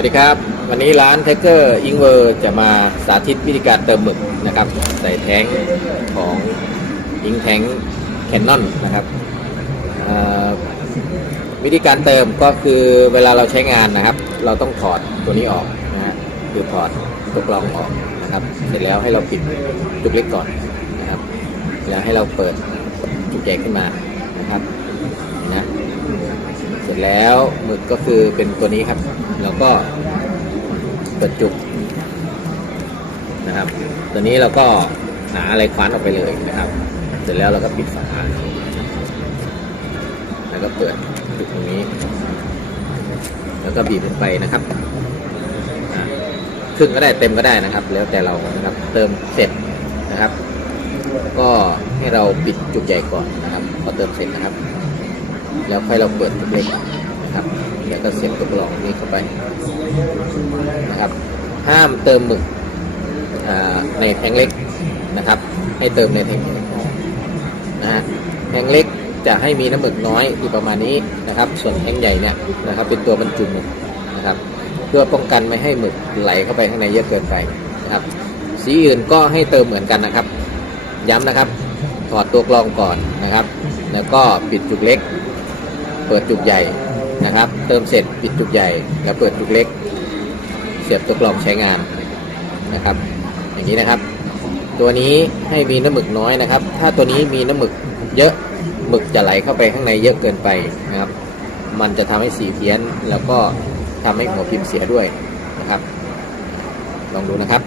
วัสดีครับ วันนี้ร้าน t ทเกอร์อิงเวอร์จะมาสาธิตวิธีการเติมหมึกนะครับ ใส่แท้งของอิงแท้งแคนนอนนะครับวิธีการเติมก็คือเวลาเราใช้งานนะครับ เราต้องถอดตัวนี้ออกนะฮะคือถอดตัวกรองออกนะครับ เสร็จแล้วให้เราปิดจุกเล็กก่อนนะครับแล้วให้เราเปิดจุกใหญ่ขึ้นมานะครับนะ สร็จแล้วหมึกก็คือเป็นตัวนี้ครับ แล้วก็เปิดจุกนะครับ ตัวนี้เราก็หาอะไรคว้านออกไปเลยนะครับ เสร็จแล้วเราก็ปิดฝาแล้วก็เปิดจุกตรงนี้ แล้วก็บีบลงไปนะครับครึ่งก็ได้เต็มก็ได้นะครับ แล้วแต่เรานะครับ เติมเสร็จนะครับ ก็ให้เราปิดจุกใหญ่ก่อนนะครับพอเติมเสร็จนะครับ แล้วค่อยเราเปิดจุกเล็กนะครับแล้วก็เสียบตัวกรองนี้เข้าไปนะครับ ห้ามเติมหมึกในแทงเล็กนะครับ ให้เติมในแทงใหญ่นะฮะแทงเล็กจะให้มีน้ำหมึกน้อยอยู่ประมาณนี้นะครับ ส่วนแทงใหญ่เนี่ยนะครับ เป็นตัวบรรจุหมึกนะครับ เพื่อป้องกันไม่ให้หมึกไหลเข้าไปข้างในเยอะเกินไปนะครับ สีอื่นก็ให้เติมเหมือนกันนะครับ ย้ำนะครับ ถอดตัวกรองก่อนนะครับ แล้วก็ปิดจุกเล็ก เปิดจุกใหญ่นะครับ เติมเสร็จปิดจุกใหญ่ แล้วเปิดจุกเล็ก เสียบตัวกรองใช้งานนะครับ อย่างนี้นะครับ ตัวนี้ให้มีน้ำหมึกน้อยนะครับ ถ้าตัวนี้มีน้ำหมึกเยอะหมึกจะไหลเข้าไปข้างในเยอะเกินไปนะครับ มันจะทำให้สีเพี้ยนแล้วก็ทำให้หัวพิมพ์เสียด้วยนะครับ ลองดูนะครับ